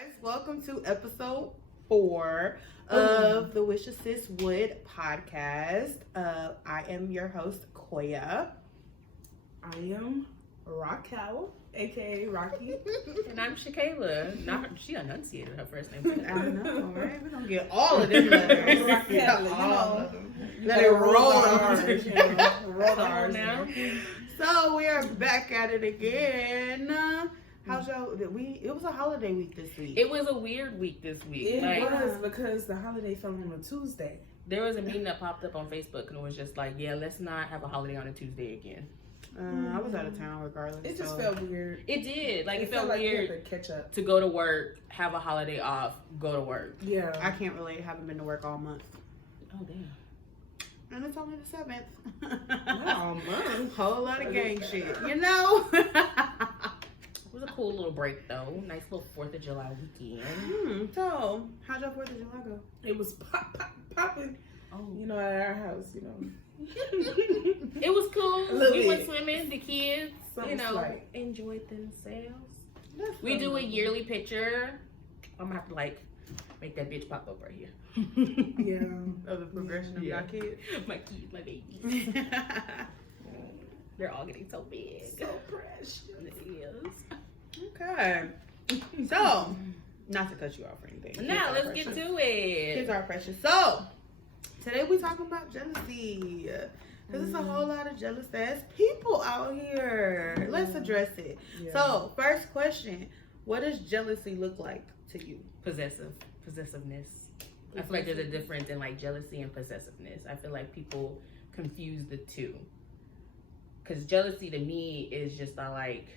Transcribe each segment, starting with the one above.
guys, welcome to episode 4 of the Wish Assist Would podcast. I am your host, Koya. I am Raquel, aka Rocky. And I'm Shakayla. She enunciated her first name. I know, right? We're gonna get all of them letters. Raquel, all of them. Let it roll on. Roll ours now. So we are back at it again. How's y'all? It was a holiday week this week. It was a weird week this week. It Like, was because the holiday fell on a Tuesday. there was a meme that popped up on Facebook and it was just like, yeah, let's not have a holiday on a Tuesday again. I was out of town regardless. It just felt weird. It did. Like, it felt like weird we had to catch up. to go to work, have a holiday off, go to work. Yeah. I can't relate. Haven't been to work all month. Oh, damn. And it's only the 7th. Oh, man. Whole lot of gang shit, you know? It was a cool little break, though. Nice little 4th of July weekend. So, how'd your 4th of July go? It was popping, Oh. you know, at our house, you know. It was cool. We went swimming. The kids, Something slight. enjoyed themselves. We do a yearly picture. I'm gonna have to make that bitch pop up right here. Yeah. Of the progression of your kids? My kids, my babies. They're all getting so big. So precious. It is. Okay. So, not to cut you off or anything. Now let's get to it. Kids are precious. So, today we talking about jealousy. Because there's a whole lot of jealous ass people out here. Let's address it. Yeah. So, first question. What does jealousy look like to you? Possessiveness. I feel like there's a difference in like jealousy and possessiveness. I feel like people confuse the two. Because jealousy to me is just like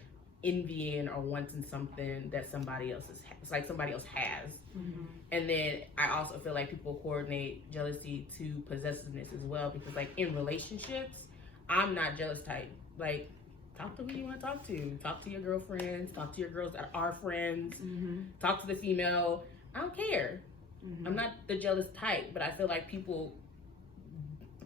envying or wanting something that somebody else has. Mm-hmm. And then I also feel like people coordinate jealousy to possessiveness as well, because like in relationships, I'm not jealous type. Like, talk to who you want to talk to your girlfriends, talk to your girls that are friends, talk to the female. I don't care. I'm not the jealous type, but I feel like people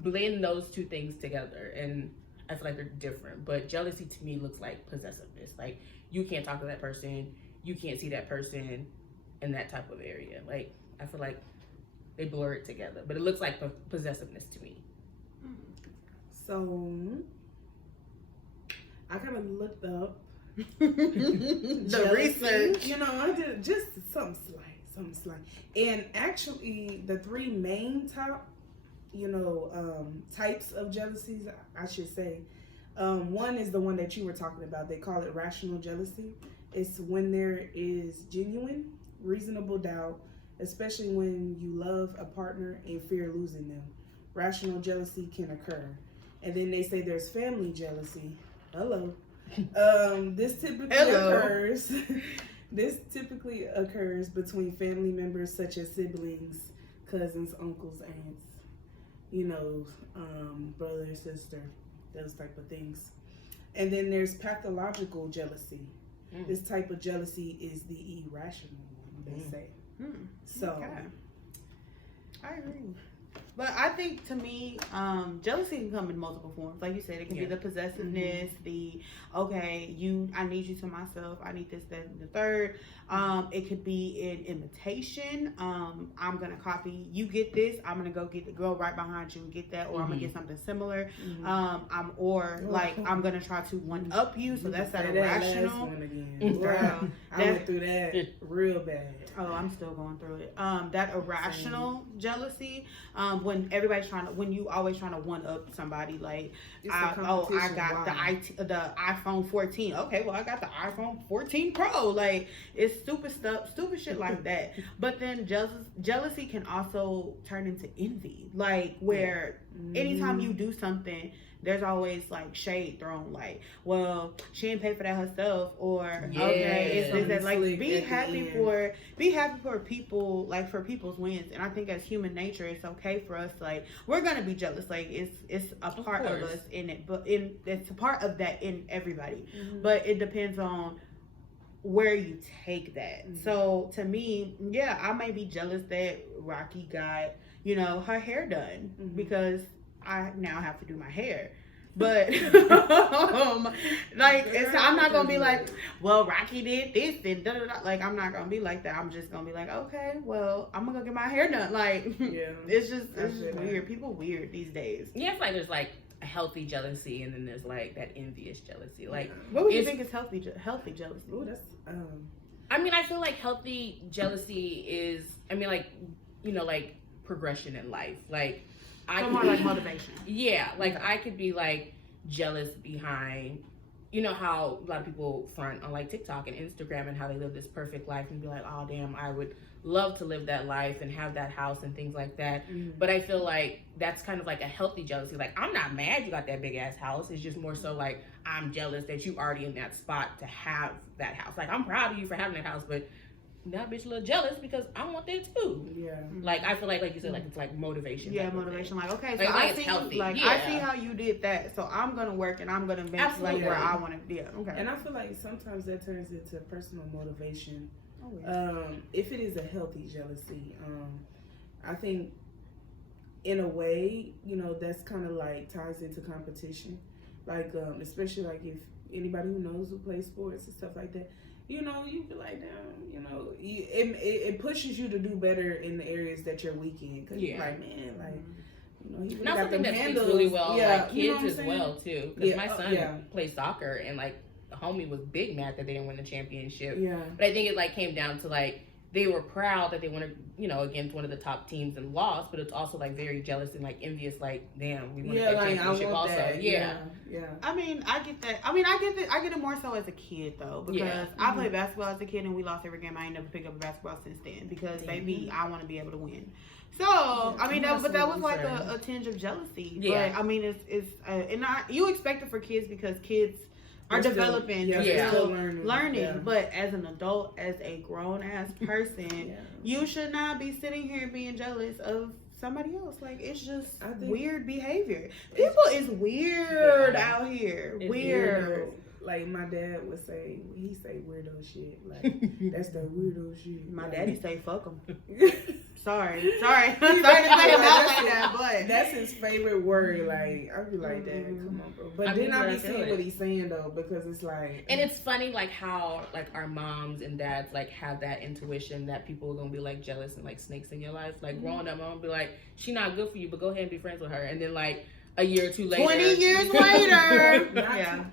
blend those two things together, and I feel like they're different. But jealousy to me looks like possessiveness. Like, you can't talk to that person, you can't see that person in that type of area. Like, I feel like they blur it together, but it looks like possessiveness to me. So, I kind of looked up The jealousy. research. You know, I did just something slight. And actually, the 3 main top, types of jealousies, I should say. One is the one that you were talking about. They call it rational jealousy. It's when there is genuine, reasonable doubt, especially when you love a partner and fear losing them. Rational jealousy can occur. And then they say there's family jealousy. Hello. This typically occurs between family members such as siblings, cousins, uncles, aunts, brother, sister, those type of things. And then there's pathological jealousy. This type of jealousy is the irrational one, they say. So, Okay. I agree. But I think, to me, jealousy can come in multiple forms. Like you said, it can be the possessiveness, I need you to myself, I need this, that, and the third. It could be an imitation. I'm going to copy, you get this, I'm going to go right behind you and get that, or I'm going to get something similar. I'm going to try to one-up you, so that's that irrational. Girl, I went through that real bad. Oh, I'm still going through it. That irrational jealousy, when you always trying to one up somebody, like, I got the iPhone 14. Okay, well, I got the iPhone 14 Pro. Like, it's stupid shit like that. But then jealousy can also turn into envy, like where anytime you do something, there's always like shade thrown, like, well, she didn't pay for that herself, or okay, it's that, like, be happy for people, like, for people's wins. And I think as human nature, it's okay for us, like, we're gonna be jealous, like, it's a part of us in it, but it's a part of that in everybody. But it depends on where you take that. So to me, I may be jealous that Rocky got her hair done, because I now have to do my hair. But like I'm not gonna be like, well, Rocky did this and da da da. Like I'm not gonna be like that. I'm just gonna be like, okay, well, I'm gonna go get my hair done. Like it's just weird. People weird these days. Yeah, it's like there's like a healthy jealousy, and then there's like that envious jealousy. Like, what would you think is healthy jealousy? Ooh, that's I mean, I feel like healthy jealousy is, I mean, like, you know, like progression in life. Like, more like motivation. Yeah, like I could be like jealous behind, you know how a lot of people front on like TikTok and Instagram and how they live this perfect life and be like, oh damn, I would love to live that life and have that house and things like that. But I feel like that's kind of like a healthy jealousy. Like, I'm not mad you got that big ass house. It's just more so like I'm jealous that you already in that spot to have that house. Like, I'm proud of you for having that house, but that bitch a little jealous because I want that too. Yeah. Like, I feel like you said, like it's like motivation. Yeah, motivation. Like, okay, so like, I it's see healthy. like I see how you did that, so I'm gonna work and I'm gonna eventually like where I want to be. Okay. And I feel like sometimes that turns into personal motivation. If it is a healthy jealousy, I think in a way, you know, that's kind of like ties into competition. Like, especially like if anybody who knows who plays sports and stuff like that, you know, you feel like, damn, you know, it pushes you to do better in the areas that you're weak in. Cause you're like, man, like, you know, he really got them that handles really well, like you know kids as well too. Because my son plays soccer and like the homie was big mad that they didn't win the championship. Yeah. But I think it like came down to like they were proud that they wanted, you know, against one of the top teams and lost, but it's also like very jealous and like envious, like, damn, we won that championship also. That. Yeah. I mean, I get that. I mean, I get it more so as a kid though, because I played basketball as a kid and we lost every game. I ain't never picked up a basketball since then because baby, I want to be able to win. So I mean, that was like a tinge of jealousy. Yeah. But I mean, it's and you expect it for kids because kids are developing, still learning. Yeah. But as an adult, as a grown ass person, you should not be sitting here being jealous of somebody else. Like, it's just weird behavior. People is weird out here. It's weird. Like my dad would say, he say weirdo shit. Like, that's that weirdo shit. My daddy say fuck him. Sorry to say him out like that, but that's his favorite word. Like, I'd be like, Dad, come on, bro. But then I be seeing what he's saying though, because it's like, and it's funny like how like our moms and dads like have that intuition that people are gonna be like jealous and like snakes in your life. Like growing up, my mom would be like, she not good for you, but go ahead and be friends with her. And then like a year or two later, 20 years later,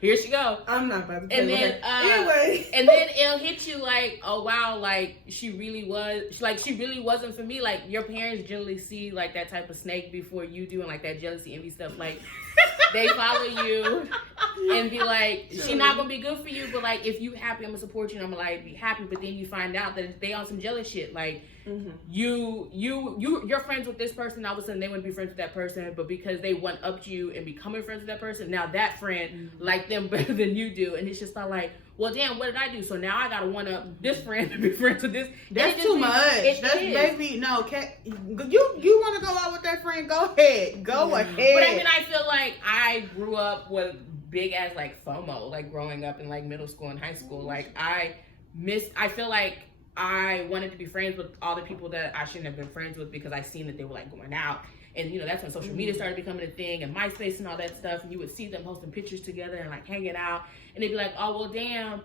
here she go. I'm not about to play with her. Anyway. And then it'll hit you like, oh wow, like she really wasn't for me. Like your parents generally see like that type of snake before you do, and like that jealousy, envy stuff. Like they follow you and be like, she not gonna be good for you, but like if you happy, I'm gonna support you and I'm gonna like be happy. But then you find out that they on some jealous shit. Like you're friends with this person, all of a sudden they want to be friends with that person, but because they one upped you and becoming friends with that person, now that friend like them better than you do, and it's just not like, well damn, what did I do? So now I gotta one up this friend to be friends with this. That's too much. That's maybe no. You want to go out with that friend? Go ahead. Go ahead. But I mean, I feel like I grew up with big ass like FOMO, like growing up in like middle school and high school. Like I feel like I wanted to be friends with all the people that I shouldn't have been friends with because I seen that they were like going out. And, you know, that's when social media started becoming a thing and MySpace and all that stuff. And you would see them posting pictures together and like hanging out. And they'd be like, oh, well, damn,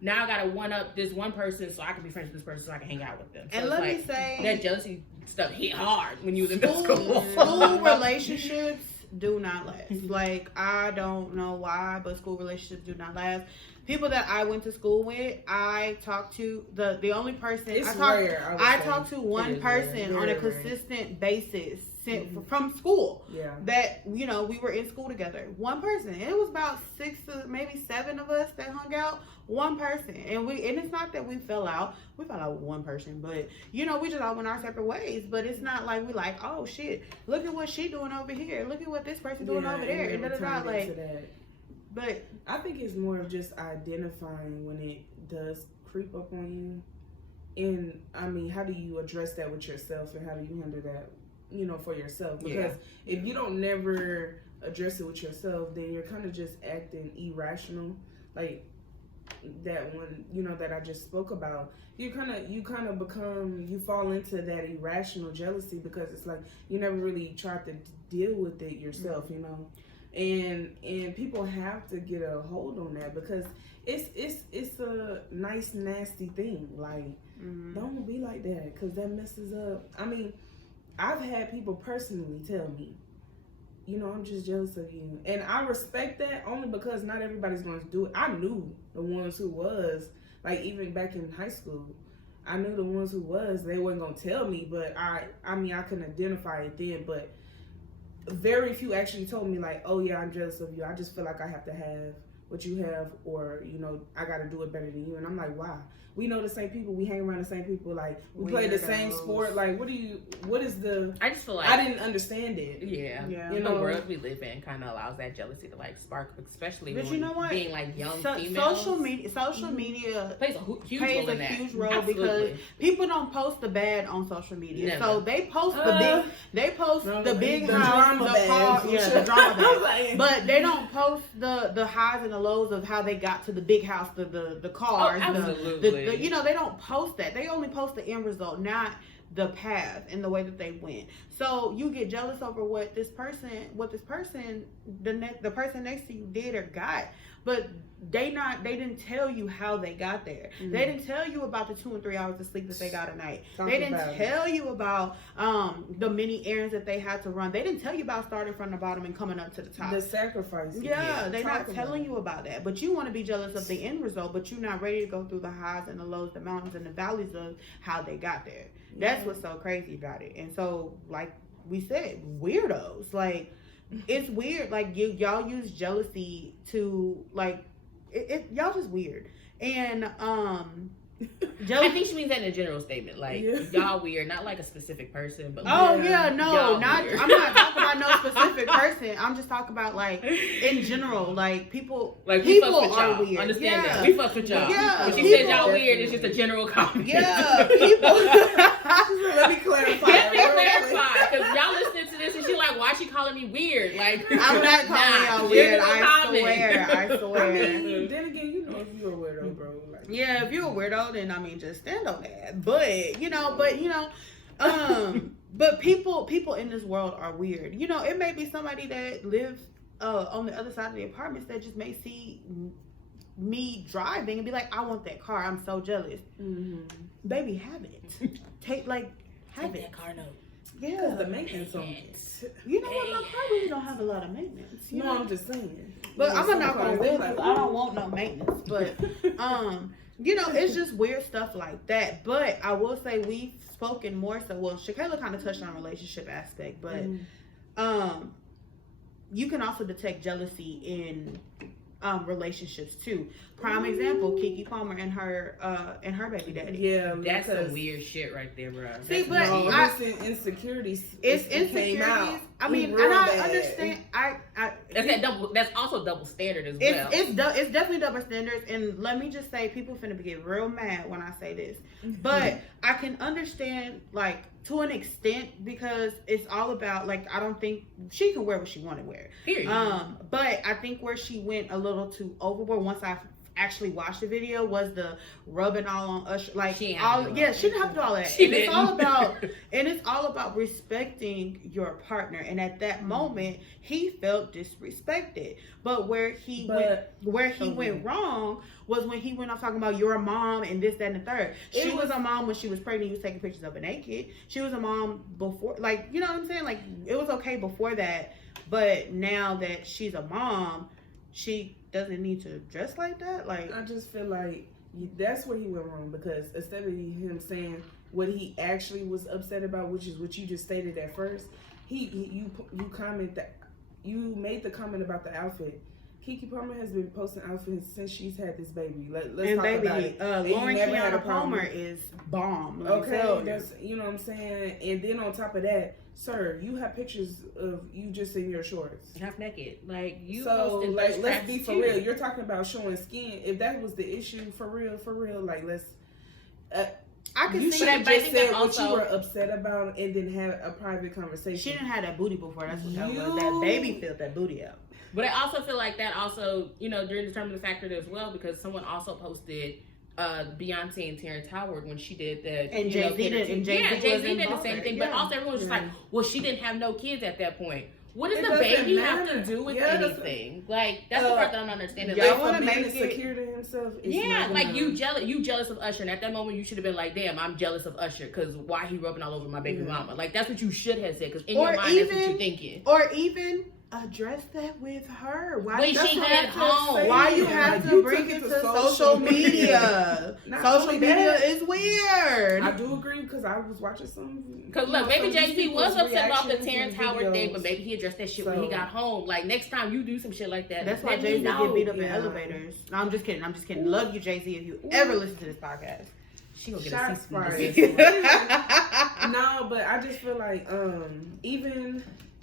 now I got to one up this one person so I can be friends with this person so I can hang out with them. So and let me say, that jealousy stuff hit hard when you was in middle school. School relationships do not last. Like, I don't know why, but school relationships do not last. People that I went to school with, I talked to the only person I talked to one person on a consistent basis from school. Yeah. That, you know, we were in school together. One person. It was about 6 to maybe 7 of us that hung out. One person. And it's not that we fell out. We fell out with one person, but you know, we just all went our separate ways. But it's not like we like, oh shit, look at what she doing over here. Look at what this person doing over there. And like, but I think it's more of just identifying when it does creep up on you. And I mean, how do you address that with yourself, and how do you handle that, you know, for yourself? Because if you don't never address it with yourself, then you're kind of just acting irrational. Like that one, you know, that I just spoke about. You kind of fall into that irrational jealousy because it's like you never really tried to deal with it yourself, you know. And people have to get a hold on that, because it's a nice nasty thing. Like, don't be like that, because that messes up. I mean, I've had people personally tell me, you know, I'm just jealous of you, and I respect that only because not everybody's going to do it. I knew the ones who was, like, even back in high school, I knew the ones who was, they wasn't going to tell me, but I mean, I couldn't identify it then, but very few actually told me, like, oh yeah, I'm jealous of you. I just feel like I have to have what you have, or, you know, I got to do it better than you. And I'm like, wow. We know the same people. We hang around the same people. Like, we play the same sport. Like, what is the... I just feel like... I didn't understand it. Yeah. You the know? world we live in kind of allows that jealousy to, like, spark, especially but when you know what? Being, like, young females. Social media plays a huge role Absolutely. Because people don't post the bad on social media. Never. So they post the big the house, drama the car, the drama bag. But they don't post the highs and the lows of how they got to the big house, the cars, absolutely. you know, they don't post that. They only post the end result, not the path and the way that they went. So you get jealous over what the person next to you did or got, but they didn't tell you how they got there. They didn't tell you about the 2 and 3 hours of sleep that they got a night. They didn't tell you about the many errands that they had to run. They didn't tell you about starting from the bottom and coming up to the top. The sacrifice. Yeah, they're not telling you about that. But you want to be jealous of the end result, but you're not ready to go through the highs and the lows, the mountains and the valleys of how they got there. That's what's so crazy about it. And so, like we said, weirdos. Like, it's weird. Like, y'all use jealousy to, like, y'all just weird. And I think she means that in a general statement, like y'all weird, not like a specific person, but I'm not talking about no specific person. I'm just talking about, like, in general, like, people are weird. Understand that we fuck with y'all. Yeah, when she said y'all weird, it's just a general comment. Yeah, people. Let me clarify. Because y'all listening to this and she like, why she calling me weird? Like, I'm not calling y'all weird. I swear. I mean, then again, you know, if you're a weirdo, bro. Like, yeah, if you're a weirdo, then I mean, just stand on that. But but people in this world are weird. You know, it may be somebody that lives on the other side of the apartments that just may see me driving and be like, I want that car. I'm so jealous. Baby, have it. Take that car note. Yeah, the maintenance on it. You know what? My car really don't have a lot of maintenance. You know? I'm just saying. But I'm not gonna wood because I don't want no maintenance. But you know, it's just weird stuff like that. But I will say we've spoken more so. Well, Shakayla kind of touched on relationship aspect, but you can also detect jealousy in relationships too. Prime example, Keke Palmer and her baby daddy. Yeah, that's some weird shit right there, bro. See, but insecurities. It's insecurities. I mean, and I understand. That's also double standard as well. It's definitely double standards. And let me just say, people finna get real mad when I say this, but I can understand, like, to an extent, because it's all about, like, I don't think she can wear what she want to wear. Period. But I think where she went a little too overboard once I actually watched the video was the rubbing all on Usher. Like, she didn't have to do all that. It's all about respecting your partner. And at that moment, he felt disrespected. But where he went wrong was when he went off talking about you're a mom and this, that, and the third. She was a mom when she was pregnant. He was taking pictures of her naked. She was a mom before, like, you know what I'm saying? Like, it was okay before that. But now that she's a mom, she doesn't need to dress like that. Like, I just feel like that's where he went wrong, because instead of him saying what he actually was upset about, which is what you just stated at first, you made the comment about the outfit. Keke Palmer has been posting outfits since she's had this baby. Let's talk about it. Lauren Kiana Palmer is bomb. Okay, that's, you know what I'm saying. And then on top of that, sir, you have pictures of you just in your shorts, half naked. Like, you. So, like, let's be for real. You're talking about showing skin. If that was the issue, for real, like, let's. I can you see should that. have just said what you were upset about and then have a private conversation. She didn't have that booty before. That's what that was. That baby filled that booty out. But I also feel like that also, you know, during the determining factor as well, because someone also posted Beyonce and Terrence Howard when she did that. And Jay-Z did the same thing. But also everyone was just like, well, she didn't have no kids at that point. What does the baby have to do with anything? Like, that's the part that I'm not understanding. Y'all Like, want to make it secure to himself. Like you jealous of Usher, and at that moment you should have been like, "Damn, I'm jealous of Usher because why he rubbing all over my baby mama." Like that's what you should have said because in your mind that's what you're thinking. Or even address that with her. Why when she get home? Why you have to bring it to social media? Social media is weird. I do agree because I was watching some. Because look, maybe Jay-Z was upset about the Terrence Howard thing, but maybe he addressed that shit when he got home. Like next time you do some shit like that. That's why Jay-Z get beat up in elevators. No, I'm just kidding. Love you, Jay-Z. If you ever listen to this podcast, she gonna get a cease. No, but I just feel like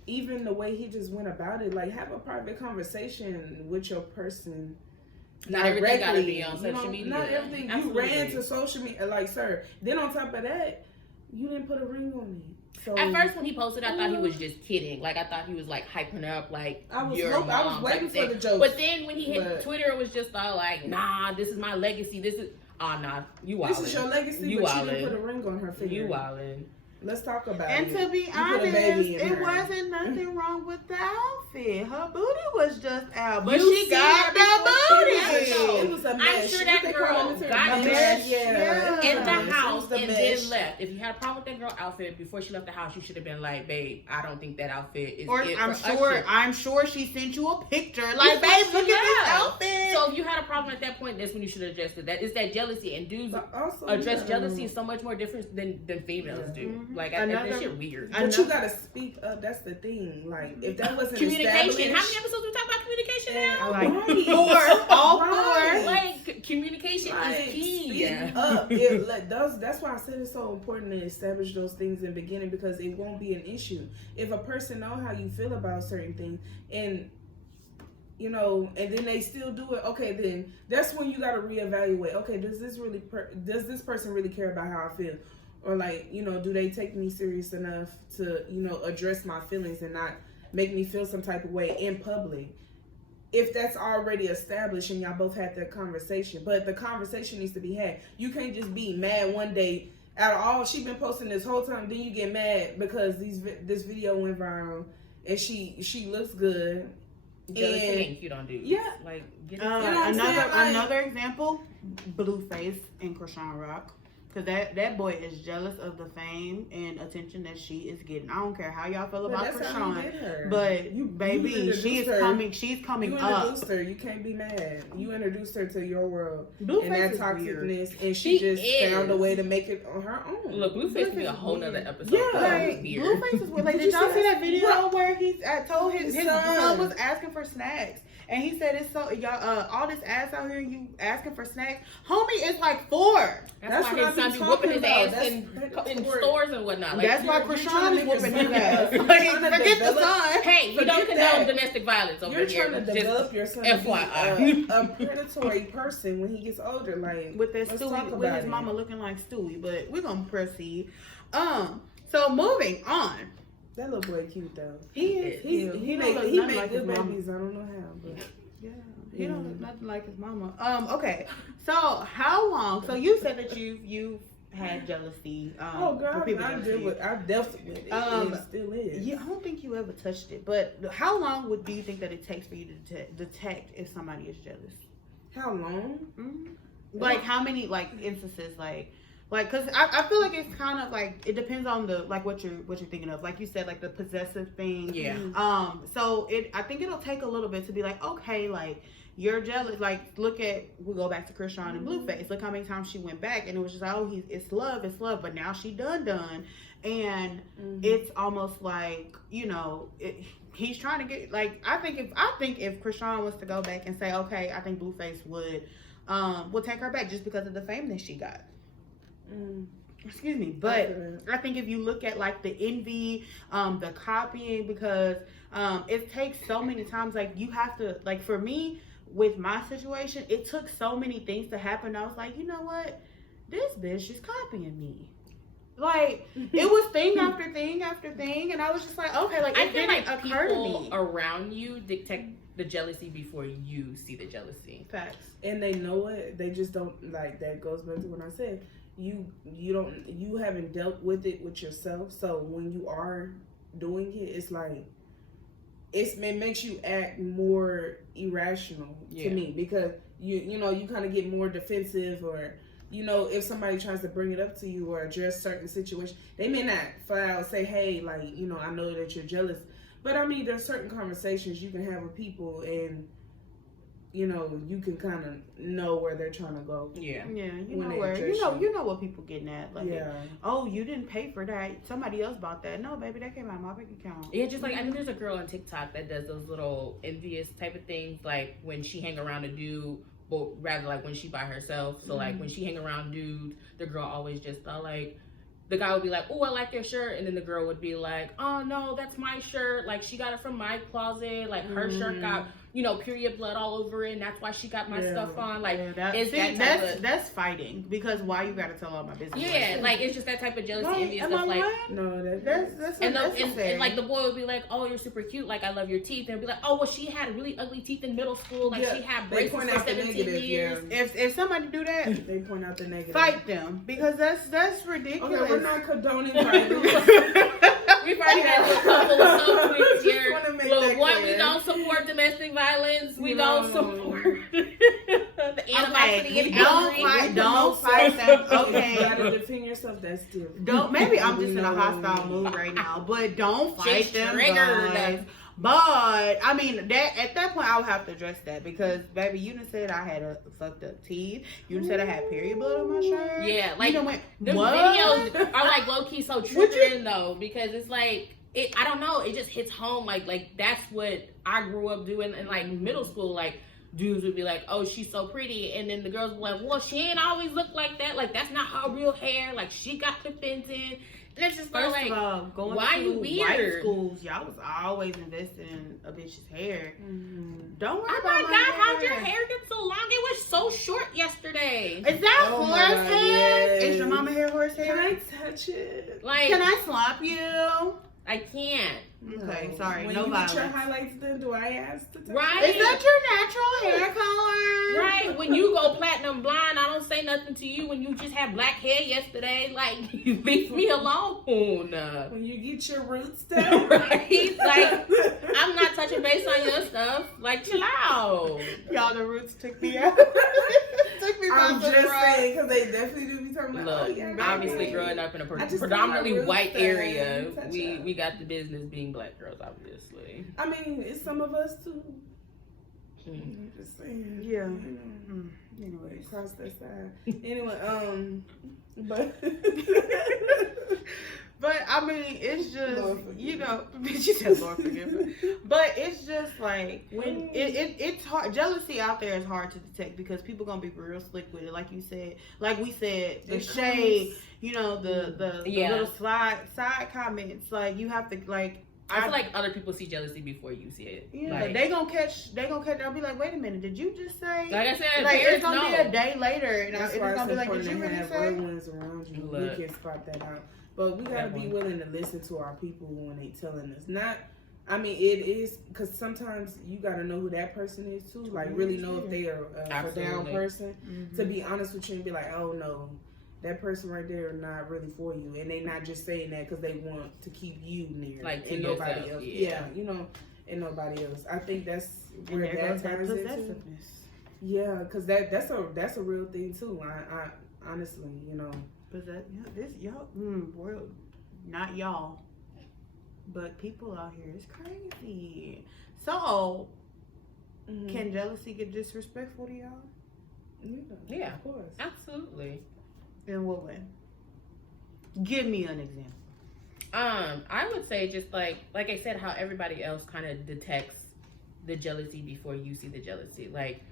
even the way he just went about it, like have a private conversation with your person. Not everything gotta be on social media. Not everything. Absolutely. You ran to social media, like, sir. Then on top of that, you didn't put a ring on me. So at first, when he posted, I thought he was just kidding. Like I thought he was like hyping her up, like I was waiting for the jokes. But then when he hit Twitter, it was just all like, "Nah, this is my legacy. This is nah, you wildin'. This is your legacy, but you didn't put a ring on her finger. You wildin'." Let's talk about it. And to be honest, it wasn't nothing wrong with the outfit. Her booty was just out, but she got the booty. It was a mess. I'm sure that girl got dressed in the house and then left. If you had a problem with that girl outfit before she left the house, you should have been like, "Babe, I don't think that outfit is." Or I'm sure she sent you a picture. Like, babe, look at this outfit. So if you had a problem at that point, that's when you should have addressed it. That is that jealousy, and dudes address jealousy is so much more different than females do. Like, that shit weird. But you gotta speak up. That's the thing. Like, if that wasn't communication. How many episodes we talk about communication now? Like four. Like, communication is key. That's why I said it's so important to establish those things in the beginning because it won't be an issue. If a person know how you feel about certain things and and then they still do it. Okay, then that's when you gotta reevaluate. Okay, does this person really care about how I feel? Or like, do they take me serious enough to, address my feelings and not make me feel some type of way in public? If that's already established and y'all both had that conversation, but the conversation needs to be had. You can't just be mad one day out of all she been posting this whole time. Then you get mad because this video went viral and she looks good. Things you don't do. Yeah. Like another example, Blueface and Krishan Rock. Because that boy is jealous of the fame and attention that she is getting. I don't care how y'all feel about Krishan, but baby, she's coming you up. You introduced her. You can't be mad. You introduced her to your world Blueface and that toxicness, and she just found a way to make it on her own. Look, Blueface be a whole nother episode. Yeah, like, Blueface is weird. Like, did y'all see that video where he told his son was asking for snacks? And he said, "It's so y'all, all this ass out here, you asking for snacks, homie. It's like 4. That's why his son be whooping his ass in stores and whatnot. Like, that's why Krishan is whooping his ass. Forget the son. Hey, you don't condone domestic violence over here. You're trying to develop your son to be a predatory person when he gets older. Like with that Stewie, with his mama looking like Stewie. But we're gonna proceed. So moving on. That little boy cute though. He is. He make like good babies. I don't know how, but yeah, he don't look nothing like his mama. Okay. So how long? So you said that you've had jealousy. Oh girl, I dealt with it. It still is. Yeah, I don't think you ever touched it. But how long do you think that it takes for you to detect if somebody is jealous? How long? Mm-hmm. Like how many instances Like, cause I feel like it's kind of like it depends on the what you're thinking of. Like you said, like the possessive thing. Yeah. So I think it'll take a little bit to be like, okay, like you're jealous. Like we go back to Krishan and Blueface. Look how many times she went back, and it was just like, it's love. But now she done, and it's almost like he's trying to get like I think if Krishan was to go back and say, okay, I think Blueface would take her back just because of the fame that she got. Excuse me, but I think if you look at like the envy, the copying, because it takes so many times. Like you have to, like for me with my situation, it took so many things to happen. I was like, you know what, this bitch is copying me. Like it was thing after thing after thing, and I was just like, okay, like it didn't occur to me. Around you detect the jealousy before you see the jealousy. Facts, and they know it. They just don't like. That goes back to what I said. You haven't dealt with it with yourself, so when you are doing it, it's like it makes you act more irrational to me, because you know, you kind of get more defensive, or you know, if somebody tries to bring it up to you or address certain situations, they may not flat out say, hey, like, you know, I know that you're jealous, but I mean, there's certain conversations you can have with people, and you know, you can kind of know where they're trying to go. You know what people getting at. Like, yeah. Oh, you didn't pay for that. Somebody else bought that. No, baby, that came out of my bank account. Yeah, just like, I mean, there's a girl on TikTok that does those little envious type of things, like when she hang around a dude, but rather like when she by herself. So like when she hang around dudes, the girl always just like, the guy would be like, oh, I like your shirt. And then the girl would be like, oh, no, that's my shirt. Like, she got it from my closet. Like, her shirt got, you know, period blood all over it. And that's why she got my stuff on. Like, that's fighting. Because why you got to tell all my business? Yeah, like, it's just that type of jealousy, envy and stuff. Like, no, that's and like, the boy would be like, oh, you're super cute. Like, I love your teeth. And be like, oh, well, she had really ugly teeth in middle school. Like, she had braces for 17 years. If somebody do that, they point out the negative. Fight them. Because that's ridiculous. Okay, we're not condoning violence. We've already had a couple of subtweets here. Look, one, we don't support domestic violence. We don't support the animosity and angry. Don't fight them. Okay. You gotta defend yourself. That's different. Don't. Maybe I'm just in a hostile mood right now, but don't fight them, guys. But I mean, that at that point, I would have to address that, because baby, you done said I had a fucked up teeth. You done said I had period blood on my shirt. Yeah, like you went, the videos are like low key so triggering though, because it's like, I don't know, it just hits home. Like that's what I grew up doing in like middle school. Like dudes would be like, oh, she's so pretty, and then the girls would be like, well, she ain't always looked like that. Like that's not her real hair. Like she got the pins in. And it's just first like, of all, going why to you weird? White schools, y'all was always investing in a bitch's hair. Don't worry oh about my god, how'd your hair get so long? It was so short yesterday. Is that horse hair? Yes. Is your mama hair horse hair? Can I touch it? Like, can I slap you? I can't. Okay, sorry. When no you violence. get your highlights done, do I ask to touch Right? it? Is that your natural hair color? Right. When you go platinum blonde, I don't say nothing to you. When you just had black hair yesterday, like, you leave me alone. When you get your roots done. Right? Like, I'm not touching base on your stuff. Like, chill out. Y'all, the roots took me out. Took me I'm by just surprise. saying, because they definitely do be talking about, look, oh, yeah, obviously baby. growing up in a just predominantly got my white roots area, done. we got the business being black girls, obviously. I mean, it's some of us too. I'm just saying. Yeah. Anyway, cross that side. Anyway, but but I mean, it's just, Lord forgive you know, she said Lord forgive me. But it's just like, when it's hard. Jealousy out there is hard to detect, because people gonna be real slick with it. Like you said, like we said, the shade, you know, the little side comments. Like, you have to, like, I feel like other people see jealousy before you see it. Yeah, like, they gonna catch. They'll be like, "Wait a minute, did you just say?" Like I said, like it's gonna be a day later, and that's it's why gonna be like, important "Did you to really have say?" real ones around you. Look. We can spot that out, but we gotta be willing to listen to our people when they telling us. Not, I mean, it is, because sometimes you gotta know who that person is too. Like, really know if they are a down person. To be honest with you and be like, "Oh no, that person right there is not really for you," and they not just saying that because they want to keep you near, like, and nobody else. Yeah, you know, and nobody else. I think that's where that ties into. Yeah, because that's a real thing too. I honestly, you know, this y'all world, not y'all, but people out here is crazy. So, can jealousy get disrespectful to y'all? Yeah, of course, absolutely. In what way? Give me an example. I would say just like I said, how everybody else kind of detects the jealousy before you see the jealousy. Like,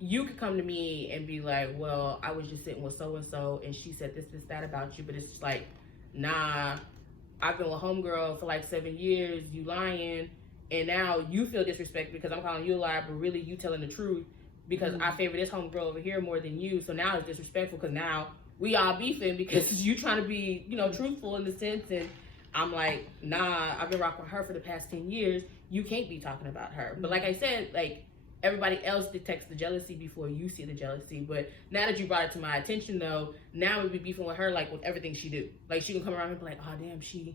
you could come to me and be like, well, I was just sitting with so-and-so and she said this, that about you. But it's just like, nah, I've been with homegirl for like 7 years, you lying. And now you feel disrespected because I'm calling you a liar, but really you telling the truth because I favor this homegirl over here more than you. So now it's disrespectful because now we all beefing because you trying to be, you know, truthful in the sense. And I'm like, nah, I've been rocking with her for the past 10 years. You can't be talking about her. But like I said, like, everybody else detects the jealousy before you see the jealousy. But now that you brought it to my attention, though, now we be beefing with her, like, with everything she do. Like, she can come around and be like, oh, damn, she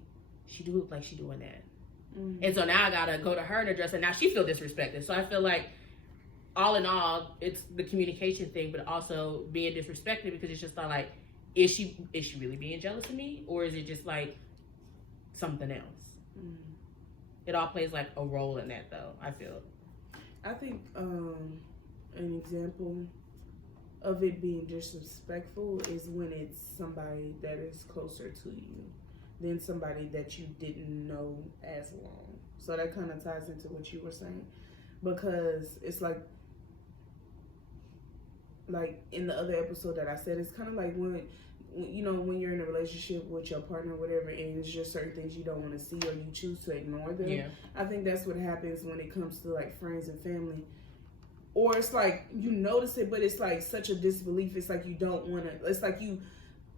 do look like she doing that. And so now I gotta go to her and address it. Now she feel disrespected. So I feel like all in all, it's the communication thing, but also being disrespected because it's just not like, is she really being jealous of me, or is it just like something else? It all plays like a role in that, though. I feel. I think an example of it being disrespectful is when it's somebody that is closer to you than somebody that you didn't know as long. So that kind of ties into what you were saying, because it's like in the other episode that I said, it's kind of like when you know, when you're in a relationship with your partner or whatever, and it's just certain things you don't want to see or you choose to ignore them. Yeah. I think that's what happens when it comes to like friends and family. Or it's like you notice it, but it's like such a disbelief. It's like you don't want to. It's like you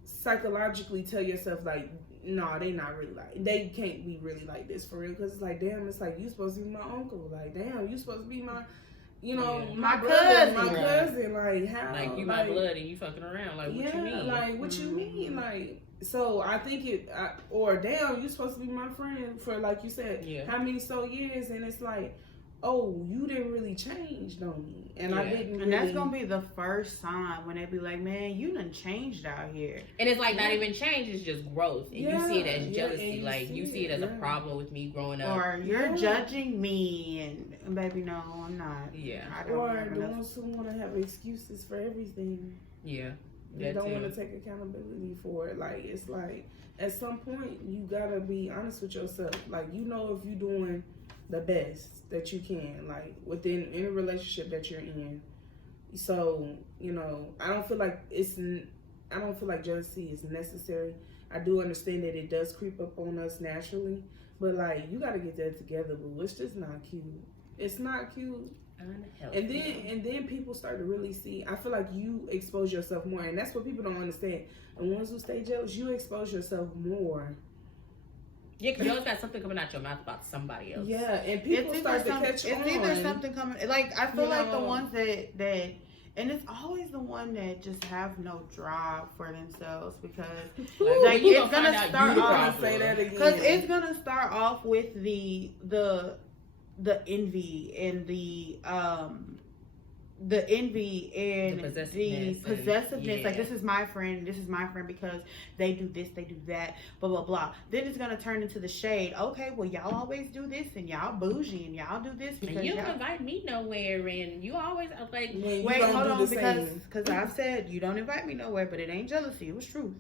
psychologically tell yourself like, no, they not really like. They can't be really like this for real. Because it's like, damn, it's like you supposed to be my uncle. Like, damn, you supposed to be my, you know, my brother, my cousin. Like, how? Like you my blood and you fucking around. Like, what you mean? Like, what you mean? Like, so I think or damn, you supposed to be my friend for, like you said, how many years? And it's like, oh, you didn't really change on me. And I didn't really. And that's going to be the first sign when they be like, man, you done changed out here. And it's like not even change, it's just growth. And you see it as jealousy. Like, you see it as a problem with me growing up. Or you're judging me. And baby, no, I'm not. Yeah. Or the ones who want to have excuses for everything. Yeah. They don't want to take accountability for it. Like, it's like, at some point, you got to be honest with yourself. Like, you know if you're doing the best that you can, like within any relationship that you're in. So, you know, I don't feel like jealousy is necessary. I do understand that it does creep up on us naturally, but like you got to get that together, boo. It's just not cute. It's not cute. And then people start to really see. I feel like you expose yourself more, and that's what people don't understand. The ones who stay jealous, you expose yourself more. Yeah, because you always got something coming out your mouth about somebody else. Yeah, and people start to catch on. It's either something coming, like, I feel like the ones that, and it's always the one that just have no drive for themselves, because like it's gonna start off. Because it's gonna start off with the envy and the envy and the possessiveness. Like, this is my friend because they do this, they do that, blah blah blah. Then it's gonna turn into the shade. Okay, well, y'all always do this, and y'all bougie, and y'all do this because and you don't invite me nowhere, and you always like. Wait, hold on, because I've said you don't invite me nowhere, but it ain't jealousy. It was truth.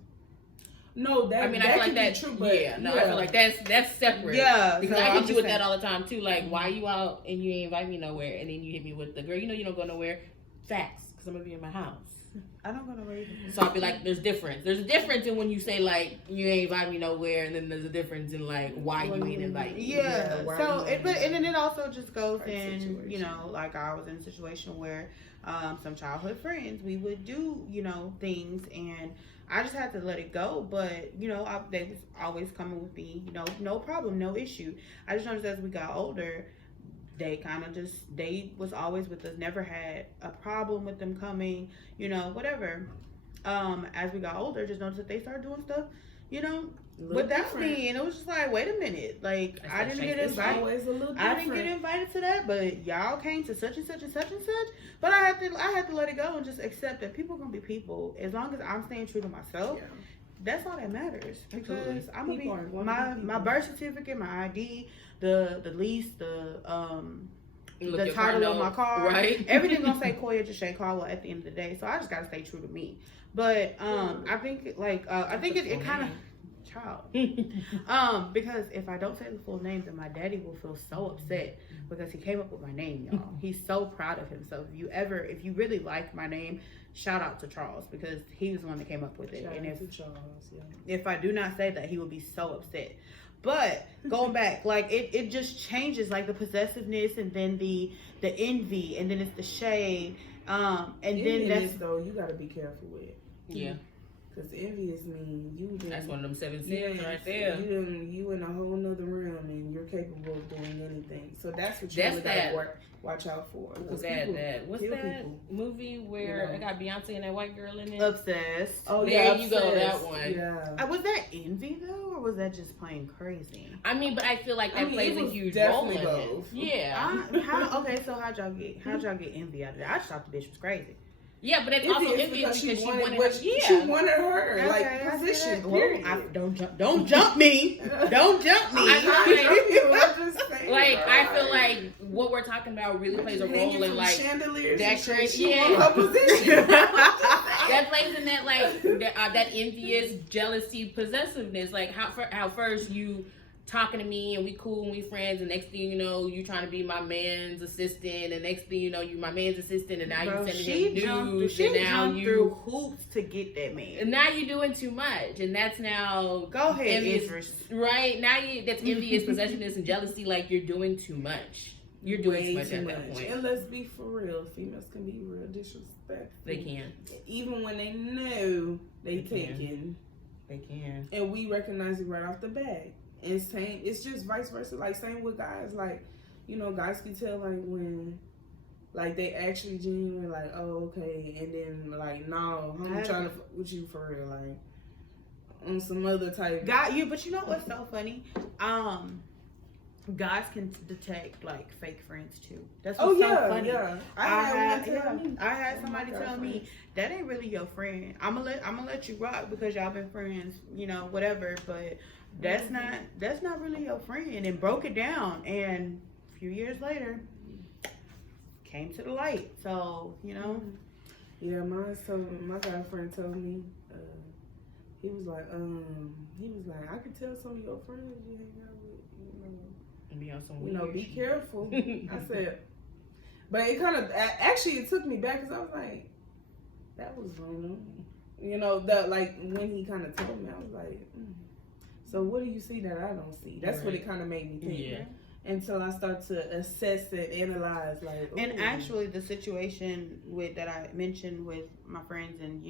No, that, I mean, that I feel can like that's true, but I feel like that's separate. Yeah, because I hit you with that all the time too. Like, why you out and you ain't invite me nowhere, and then you hit me with the girl. You know you don't go nowhere. Facts, because I'm gonna be in my house. I don't go nowhere either. So I'll be like, there's difference. There's a difference in when you say like you ain't invite me nowhere, and then there's a difference in like why you ain't invite me. Yeah. So and then it also just goes in, you know, like I was in a situation where some childhood friends, we would do, you know, things, and I just had to let it go. But, you know, they was always coming with me, you know, no problem, no issue. I just noticed as we got older, they was always with us, never had a problem with them coming, you know, whatever. As we got older, just noticed that they started doing stuff, you know, without me, and it was just like, wait a minute, like, I didn't get invited to that, but y'all came to such and such and such and such. But I had to let it go and just accept that people are gonna be people. As long as I'm staying true to myself, that's all that matters. Because I'm gonna be my birth certificate, my ID, the lease, the title of my car, right? Everything's gonna say Koya Jashay Carla at the end of the day. So I just gotta stay true to me. But I think it kind of because if I don't say the full name, then my daddy will feel so upset because he came up with my name, y'all. He's so proud of himself. If you really like my name, shout out to Charles, because he was the one that came up with it. And if I do not say that, he will be so upset. But going back, like it just changes, like the possessiveness, and then the envy, and then it's the shade, and then that's though you got to be careful with. Yeah. Because envious mean that's one of them 7 sins right there. You in a whole nother realm and you're capable of doing anything. So that's what you really gotta watch out for. What's that movie where I got Beyonce and that white girl in it? Obsessed. Oh, there you go, that one. Yeah. Was that envy though, or was that just plain crazy? I mean, but I feel like that plays a huge role in it. Yeah. So how'd y'all get envy out of that? I just thought the bitch was crazy. Yeah, but it's also envious because she wanted her. She wanted her like position. Period. Don't jump me. Don't jump me. I feel like what we're talking about really plays a role in like that crazy. Her position. That plays in that that envious, jealousy, possessiveness. Like how first you talking to me and we cool and we friends, and next thing you know you trying to be my man's assistant, and next thing you know you my man's assistant, and now you sending him news, and now you through hoops to get that man, and now you doing too much, and that's now go ahead envious, right? Now that's envious, possessiveness, and jealousy. Like you're doing too much. You're doing too much at that point. And let's be for real, females can be real disrespectful. They can, even when they know they taken. They can, and we recognize it right off the bat. And same, it's just vice versa. Like same with guys. Like, you know, guys can tell like when, like they actually genuinely like, oh okay, and then like, no, I'm trying to fuck with you for real, like on some other type. Got you, but you know what's so funny? Guys can detect like fake friends too. That's what's so funny. Yeah. I had somebody tell me that ain't really your friend. I'm gonna let you rock because y'all been friends, you know, whatever. But that's not really your friend. And broke it down, and a few years later came to the light. So you know. Yeah, my guy friend told me. He was like, I could tell some of your friends you hang out with, be careful. I said, but it kind of actually it took me back because I was like, that was wrong. You know, that like when he kind of told me, I was like, so what do you see that I don't see? That's what it kind of made me think. Yeah. Until I start to assess and analyze, like. Ooh. And actually, the situation that I mentioned with my friends and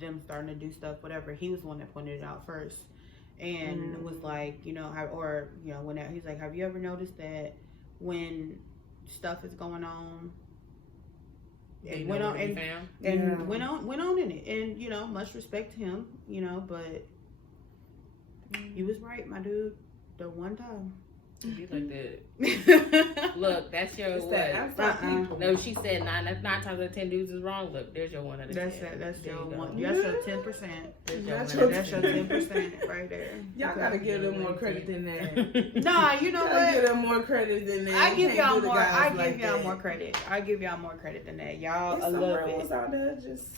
them starting to do stuff, whatever. He was the one that pointed it out first. And was like, he's like, have you ever noticed that when stuff is going on, and went on in it, and much respect to him, but you was right, my dude, the one time. Be like that. Look, that's your what? No, she said 9 times out of 10 dudes is wrong. Look, there's your 1 out of 10. That's your 1. That's your 10%. That's your 10% right there. Y'all gotta give them more credit than that. Nah, you know what? Give them more credit than that. I give y'all more. More credit. I give y'all more credit than that. Y'all a little bit. Out there just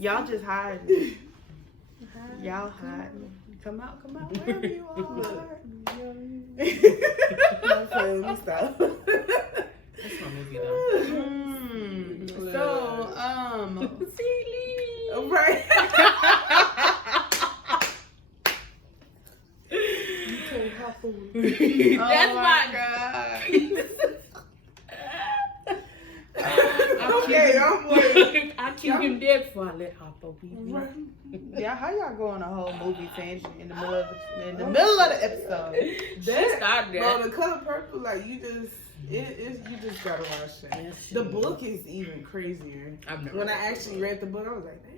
y'all just hiding. Y'all hiding. Come out wherever you are. Stop. That's my movie though. Right. That's my God. I keep him dead before I let hop over. Yeah, how y'all go on a whole movie tangent in the middle of the episode? She started that. The Color Purple, like you just gotta watch that. The book is even crazier. When I actually read the book, I was like, damn.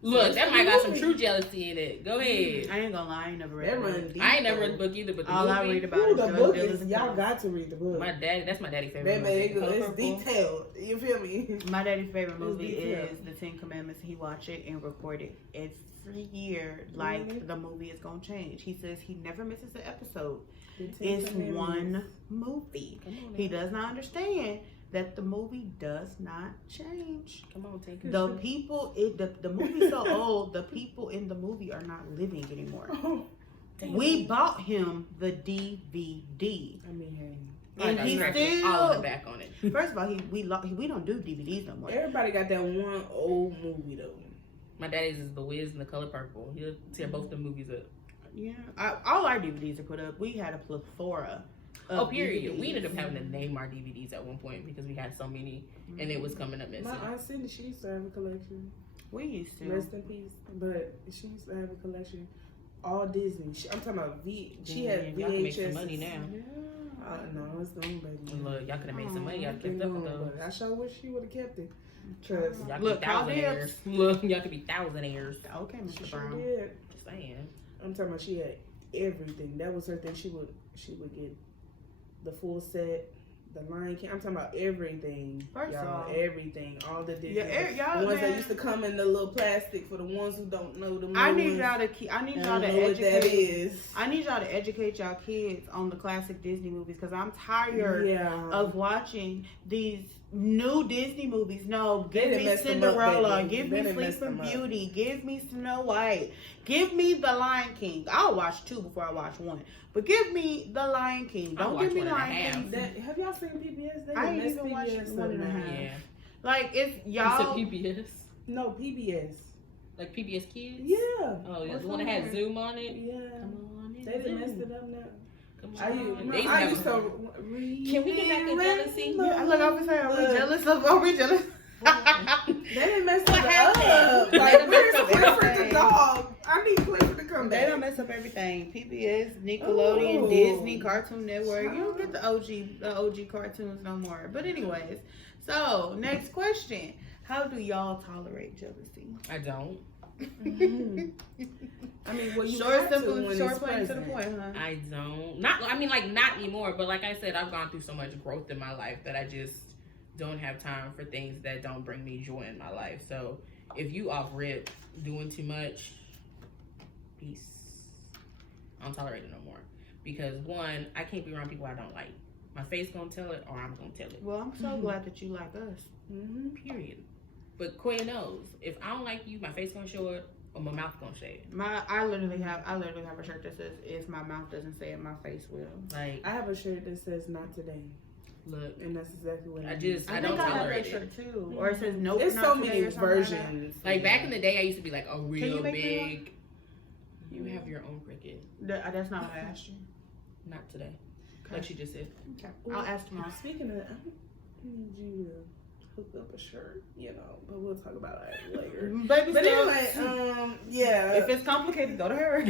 Look, that might got some true jealousy in it. Go ahead. I ain't gonna lie, I ain't never read the book. I ain't never read the book either, but all I read about the book is y'all got to read the book. That's my daddy's favorite movie. It's detailed. You feel me? My daddy's favorite movie is The 10 Commandments. He watch it and record it every year like the movie is gonna change. He says he never misses an episode. It's one movie. He does not understand that the movie does not change. Come on, take it. The people, the movie's so old, the people in the movie are not living anymore. We bought him the DVD. I mean, and he's still all in the back on it. First of all, we don't do DVDs no more. Everybody got that one old movie though. My daddy's is The Wiz and The Color Purple. He'll tear both the movies up. Yeah, all our DVDs are put up. We had a plethora. Period. DVDs. We ended up having to name our DVDs at one point because we had so many, and it was coming up missing. My aunt Cindy, she used to have a collection. We used to. Rest in peace. But she used to have a collection, all Disney. I'm talking about She had VHS. Y'all can make some money now. Yeah. No, it's gone, baby. Look, y'all could have made some money. Y'all kept up with those. I sure wish she would have kept it. Cause Y'all Look, could be call thousandaires. Look, y'all could be thousandaires. Okay, she Mr. sure Brown. did. Just saying. I'm talking about she had everything. That was her thing. She would get the full set, the Lion King. I'm talking about everything. First of all, everything, all the Disney. y'all, the ones man, that used to come in the little plastic for the ones who don't know them. I need y'all to keep. I need y'all to what that educate. is. I need y'all to educate y'all kids on the classic Disney movies because I'm tired of watching these new Disney movies. No, give me Cinderella, give me Sleeping Beauty, give me Snow White, give me The Lion King. I'll watch 2 before I watch 1, but give me The Lion King. Don't give me Lion King. Have y'all seen PBS? I ain't even watched 1.5. Yeah. Like it's y'all. You said PBS? No, PBS. Like PBS Kids? Yeah. Oh, yeah, the one that had Zoom on it? Yeah. Come on in. They done messed it up now. Come I on. used to Can we get back to jealousy? Yeah, look, I was saying, are we jealous of? Are we jealous? They didn't mess it What up. happened? Like, where's Clifford the dog? I need Clifford to come They back. don't mess up everything. PBS, Nickelodeon, Disney, Cartoon Network. You don't get the OG cartoons no more. But anyways, so next question: how do y'all tolerate jealousy? I don't. I mean, well, you Short, have simple, to when short, it's plain to the present. point, huh? I don't. Not anymore. But like I said, I've gone through so much growth in my life that I just don't have time for things that don't bring me joy in my life. So if you off rip doing too much, peace. I don't tolerate it no more. Because 1, I can't be around people I don't like. My face gonna tell it, or I'm gonna tell it. Well, I'm so glad that you like us. Period. But Quay knows if I don't like you, my face gonna show it, or my mouth gonna say it. I literally have a shirt that says, "If my mouth doesn't say it, my face will." Like I have a shirt that says "Not today," look, and that's exactly what I it just means. I don't think I have tolerate that it. shirt too, or it says "Nope." There's not so today," many or something like that. versions. Like back in the day, I used to be like a Can real you make me big. You have your own cricket. That's not what I asked you. Not today. Okay. Like she just said. Okay. I'll ask tomorrow. Speaking of, I need you to hook up a shirt, but we'll talk about it later. Baby But steps. anyway, yeah. If it's complicated, go to her.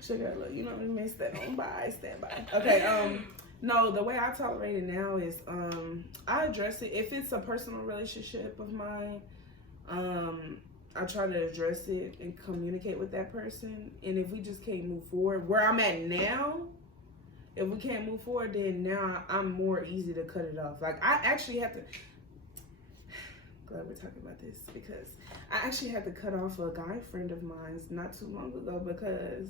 Sugar, look, you missed that on by, stand by. Okay, no, the way I tolerate it now is, I address it. If it's a personal relationship of mine, I try to address it and communicate with that person. And if we just can't move forward, where I'm at now, if we can't move forward, then now I'm more easy to cut it off. Like, I actually have to, glad we're talking about this, because I actually had to cut off a guy friend of mine not too long ago because,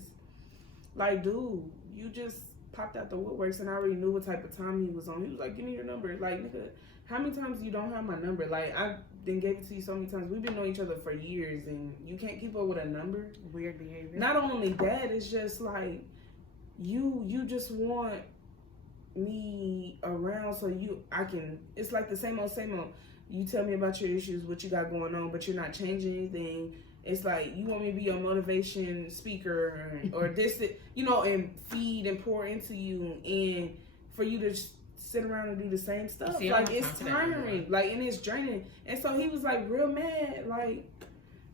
like, dude, you just popped out the woodworks and I already knew what type of time he was on. He was like, give me your number. Like, nigga, how many times you don't have my number? Like, I then gave it to you so many times. We've been knowing each other for years and you can't keep up with a number. Weird behavior. Not only that, it's just like, you just want me around so I can, it's like the same old. You tell me about your issues, what you got going on, but you're not changing anything. It's like you want me to be your motivation speaker or this, and feed and pour into you, and for you to just sit around and do the same stuff. See, like, it's tiring, like, and it's draining. And so he was like real mad, like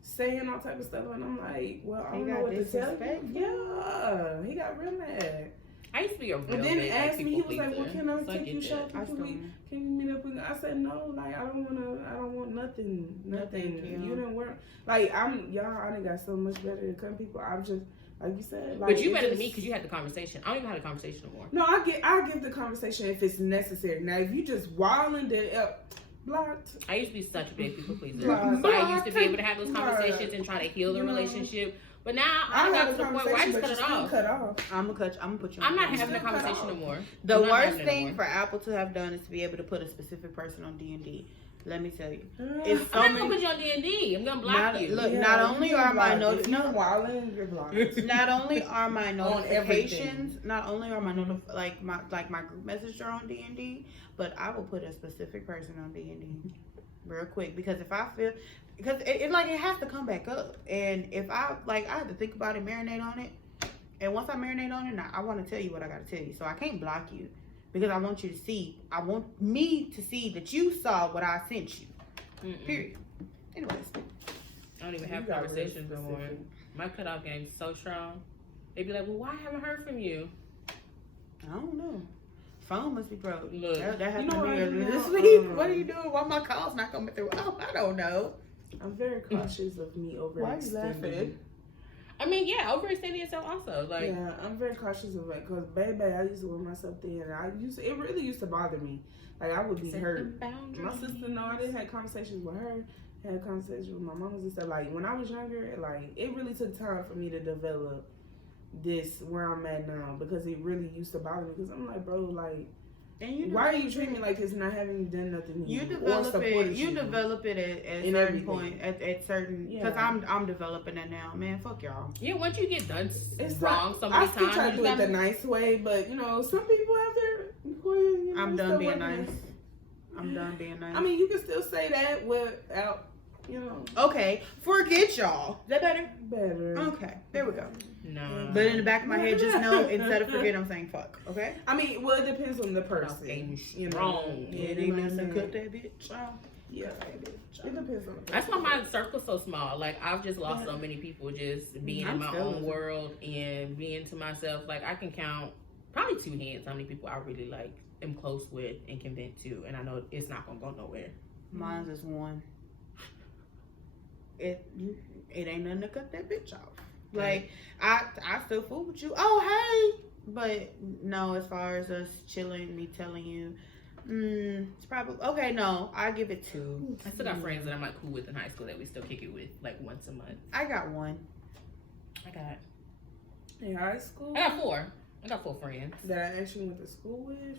saying all type of stuff, and I'm like, well, I don't know what to tell you. Yeah, he got real mad. I used to be a real And then big, asked me, he was like, pleaser. well, can I So take you get shopping? Can you meet up with me? I said, no, like, I don't want nothing. You didn't work. Like, I done got so much better than cutting people. I'm just, like you said. Like, but you better than me because you had the conversation. I don't even have a conversation no more. No, I give the conversation if it's necessary. Now, if you just wilding blocked. I used to be such a big people pleaser. Blocked. So I used to be able to have those conversations and try to heal the relationship. But now I got to the point where I just cut it off. I'm gonna put you. I'm not having a conversation no more. The worst thing for Apple to have done is to be able to put a specific person on D&D. Let me tell you, it's so I'm not gonna put you on D&D. I'm gonna block you. Look, not only are my notifications, you're blocked. not only are my notifications, not only are my like my group messages are on D&D, but I will put a specific person on D&D real quick because if I feel. Because it has to come back up. And if I have to think about it, marinate on it. And once I marinate on it, I want to tell you what I got to tell you. So I can't block you because I want you to see. I want me to see that you saw what I sent you. Period. Anyways, don't even have conversations no more. My cutoff game's so strong. They be like, well, why haven't I heard from you? I don't know. Phone must be broke. Look, that happened you know to me what, this week. What are you doing? Why my call's not coming through? Oh, I don't know. I'm very cautious of me overextending. Why are you laughing? I mean, yeah, overextending yourself also. Like, yeah, I'm very cautious of it because, baby, I used to wear myself thin. It really used to bother me. Like, I would be hurt. My sister, no, I didn't have conversations with her. Had conversations with my mama and stuff. Like, when I was younger, like, it really took time for me to develop this where I'm at now because it really used to bother me. Because I'm like, bro, like, and why are you treating me like it's not having done nothing to you? You develop it at certain point, at certain, because I'm developing it now, man. Fuck y'all. Yeah, once you get done it's wrong not, so many I still times, try to do it the nice way, but some people have their. I'm done being nice. I'm done being nice. I mean, you can still say that without, Okay, forget y'all. Is that better? Better. Okay, there we go. No. But in the back of my head, just know instead of forget, I'm saying fuck. Okay. I mean, well, it depends on the person. Wrong. Yeah, they need to cut that bitch off. Yeah, it depends on the person. That's why my circle's so small. Like, I've just lost so many people just being in my own world and being to myself. Like, I can count probably 2 hands how many people I really like am close with and can vent to, and I know it's not gonna go nowhere. Mine's is 1. It ain't nothing to cut that bitch off. Like, I still fool with you. Oh, hey. But no, as far as us chilling, me telling you, it's probably, okay, no, I give it 2. I still got friends that I'm like cool with in high school that we still kick it with like once a month. I got 1. In high school? I got 4. I got 4 friends. That I actually went to school with?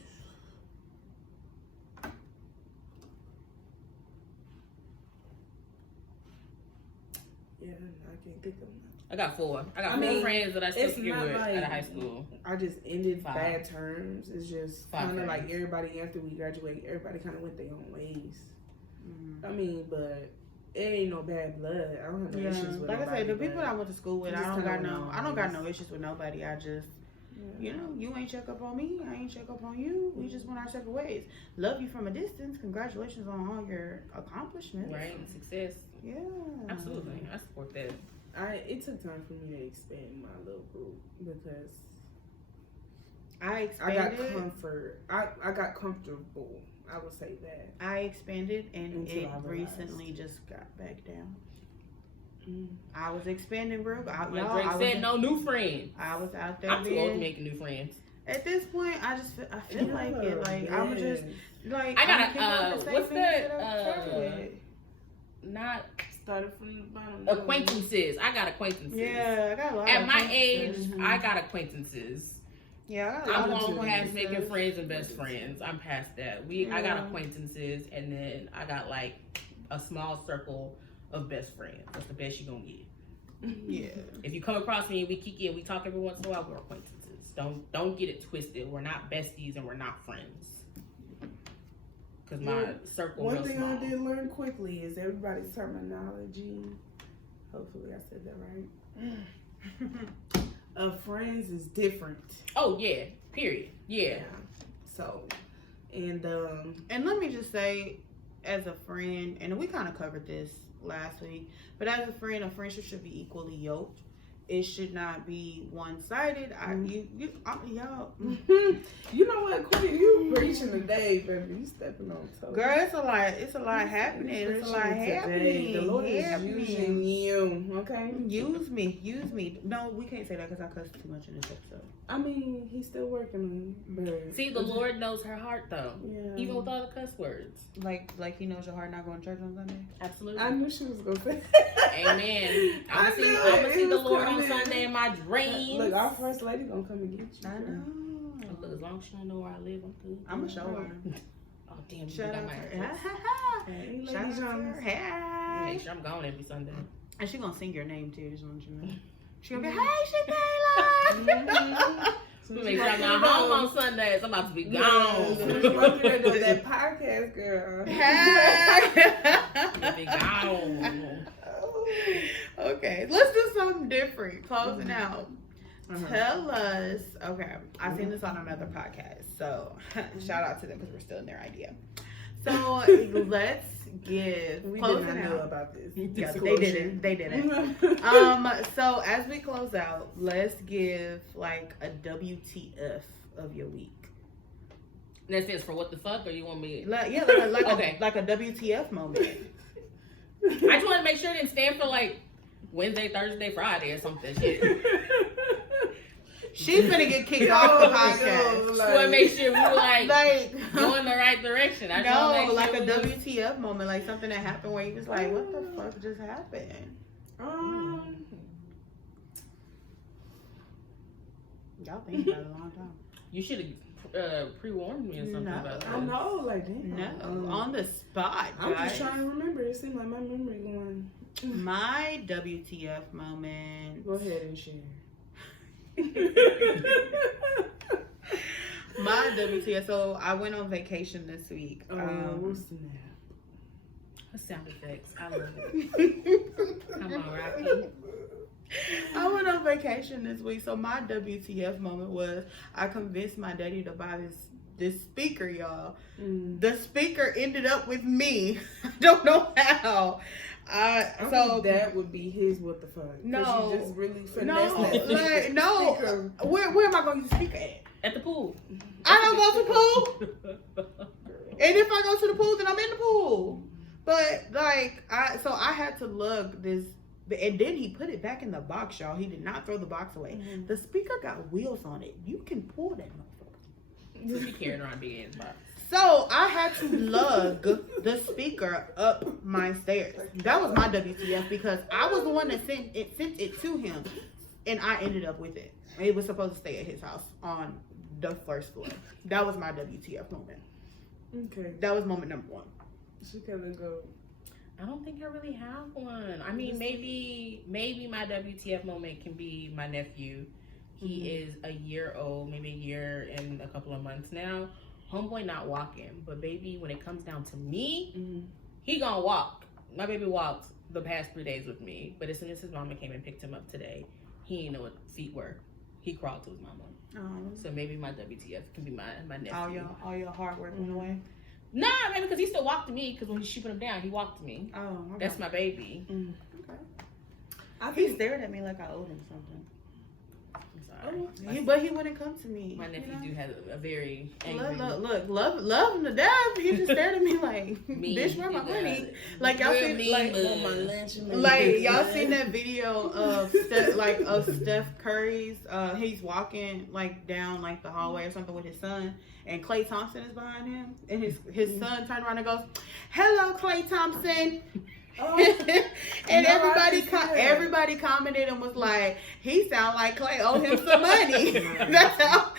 Yeah, I can't think of them. I got 4. I got 4 friends that I still kick it with like, out of high school. I just ended 5. bad terms. It's just kind of like everybody after we graduate, everybody kind of went their own ways. I mean, but it ain't no bad blood. I don't have no issues with like nobody. I said, the people I went to school with, I don't got no ways. issues with nobody. I just, you ain't check up on me. I ain't check up on you. We just went our separate ways. Love you from a distance. Congratulations on all your accomplishments. Right, success. Yeah, absolutely. I support that. It took time for me to expand my little group because I got comfort. I got comfortable. I would say that. I expanded and it recently just got back down. I was expanding real good. Drake said no new friends. I was out there. I'm too old to make new friends. At this point, I feel like it. Like I'm just like I got what's that? Not started from the bottom. Acquaintances. I got acquaintances. Yeah, I got a lot. At my age, I got acquaintances. Yeah, I'm long past making friends and best friends. I'm past that. I got acquaintances, and then I got like a small circle of best friends. That's the best you're gonna get. Yeah. If you come across me and we kick in, we talk every once in a while, we're acquaintances. Don't get it twisted. We're not besties and we're not friends. Because my circle One real thing small. I did learn quickly is everybody's terminology. Hopefully I said that right. Of friends is different. Oh yeah. Period. Yeah. So, and let me just say, as a friend, and we kind of covered this last week, but as a friend, a friendship should be equally yoked. It should not be one-sided. Y'all. You know what, Queen? You preaching today, baby. You stepping on toes. Girl, it's a lot happening. It's a lot happening. The Lord is using you, okay? Use me. No, we can't say that because I cussed too much in this episode. I mean, he's still working on it. See, the Lord knows her heart, though. Yeah. Even with all the cuss words. Like he knows your heart not going to church on Sunday? Absolutely. I knew she was going to say Amen. I'm going to see the Lord on Sunday in my dreams. Look, our first lady going to come and get you. I know. Look, as long as she don't know where I live, I'm good. I'm going to show her. Oh, damn. Shout out to her. Shout out to her. Hey. Make sure I'm gone every Sunday. And she's going to sing your name, too. Just want you to know. She's going to be, hey, Shakayla. Make sure I'm not home on Sundays. I'm about to be gone. That podcast, girl. Be gone. Okay, let's do something different. Closing out. Tell us. Okay, I seen this on another podcast, so shout out to them because we're still in their idea. So let's give. We Close did not it know out. about this. Yeah, Disclosure. they didn't. So as we close out, let's give like a WTF of your week. That stands for what the fuck, or you want me? Like Okay. like a WTF moment. I just want to make sure it didn't stand for like Wednesday, Thursday, Friday, or something. Shit. She's gonna get kicked off the podcast. Just want to make sure we were like Like going the right direction. I no, like a sure WTF moment, like something that happened where you was like, what the fuck just happened? Y'all think about it a long time. You should have pre-warned me or something No. about that. I know, like damn. No, on the spot, I'm guys. just trying to remember. It seems like my memory going. My WTF moment. Go ahead and share. My WTF. So I went on vacation this week. Snap. Sound effects. I love it. Come on, Rocky. I went on vacation this week, so my WTF moment was I convinced my daddy to buy this speaker, y'all. The speaker ended up with me. I don't know how. So that would be his what the fuck. No, you just really no, that no. speaker. Where am I going to use the speaker at? At the pool. I don't go to the pool. And if I go to the pool, then I'm in the pool. But like, I had to lug this. And then he put it back in the box, y'all. He did not throw the box away. Mm-hmm. The speaker got wheels on it. You can pull that motherfucker. She carrying around big ass box. So I had to lug the speaker up my stairs. That was my WTF because I was the one that sent it to him, and I ended up with it. It was supposed to stay at his house on the first floor. That was my WTF moment. Okay. That was moment number one. She kind of go. I don't think I really have one. I mean, maybe my WTF moment can be my nephew. He is a year old, maybe a year and a couple of months now. Homeboy not walking, but baby, when it comes down to me, he gonna walk. My baby walked the past 3 days with me, but as soon as his mama came and picked him up today, he didn't know what feet were. He crawled to his mama. So maybe my WTF can be my nephew. All your hard work went away. Nah, man, because he still walked to me. Because when he's shooting him down, he walked to me. Oh, okay. That's my baby. Okay. He stared at me like I owed him something. I'm sorry. But he wouldn't come to me. My nephew do have a very angry... Look, love him to death. He just stared at me like, bitch, where my money? Like y'all seen, like y'all seen that video of Steph Curry's? He's walking like down like the hallway or something with his son, and Klay Thompson is behind him, and his son turned around and goes, "Hello, Klay Thompson." And everybody commented and was like, he sound like Klay owed him some money. that's how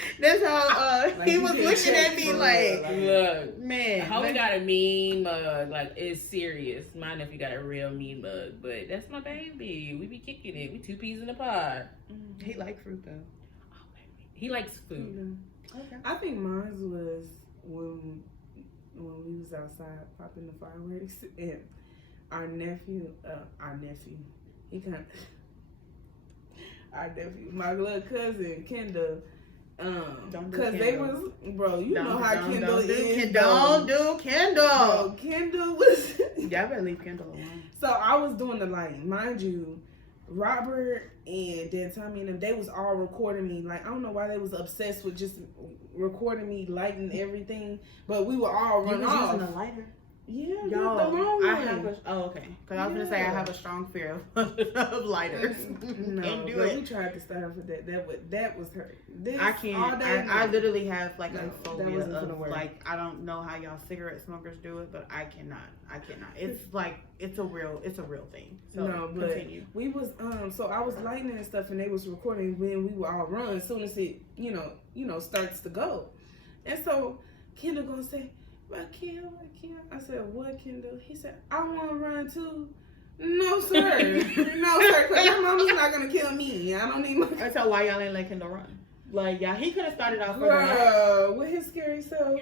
like he was looking at me like, look, man, how we got a mean mug, like it's serious. My nephew got a real mean mug, but that's my baby. We be kicking it. We two peas in a pod. He like fruit though. Oh, baby. He likes food. Okay. I think mine was when we was outside popping the fireworks and our nephew, my little cousin Kendall, cause they was, bro, you know how Kendall is. Don't do Kendall. Bro, Kendall was. Y'all better leave Kendall alone. So I was doing the lighting, mind you. Robert and then Tommy and them, they was all recording me. Like, I don't know why they was obsessed with just recording me, lighting everything. But we were all run off. Using a lighter? Yeah, the long one. Okay. Because I was going to say I have a strong fear of lighters. No, Can't do but it. we tried to start her for that. That was her. I can't. I literally have like a phobia of like, I don't know how y'all cigarette smokers do it, but I cannot. It's like, it's a real thing. So no, but continue. We was, so I was lighting and stuff and they was recording when we were all run as soon as it, starts to go. And so Kendall gonna say, Raquel. I said, what, Kendall? He said, I want to run too. No, sir. No, sir, because your mama's not going to kill me. I don't need my... That's why y'all ain't let Kendall run. Like, yeah, he could have started off with his scary self.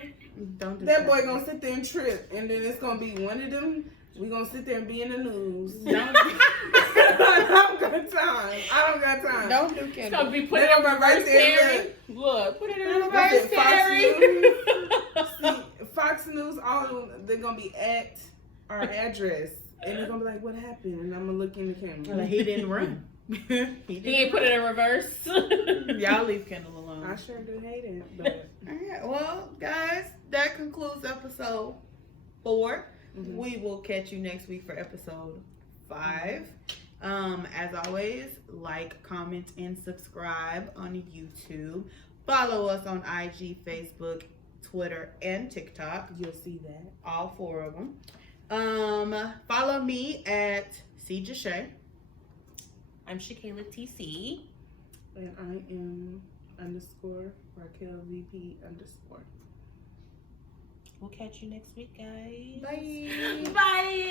That boy going to sit there and trip, and then it's going to be one of them. We going to sit there and be in the news. I don't got time. Don't do Kendall. It's going to be put it in reverse Terry. Look, put it in reverse Terry. Fox News, all they're gonna be our address. And they're gonna be like, what happened? And I'm gonna look in the camera. Like, he didn't run. He ain't put it in reverse. Y'all leave Kendall alone. I sure do hate it, but Alright, well, guys, that concludes episode 4. We will catch you next week for episode 5. As always, like, comment, and subscribe on YouTube. Follow us on IG, Facebook, Twitter, and TikTok. You'll see that. All 4 of them. Follow me at CJashay. I'm Shakayla TC. And I am _Raquel VP_. We'll catch you next week, guys. Bye. Bye.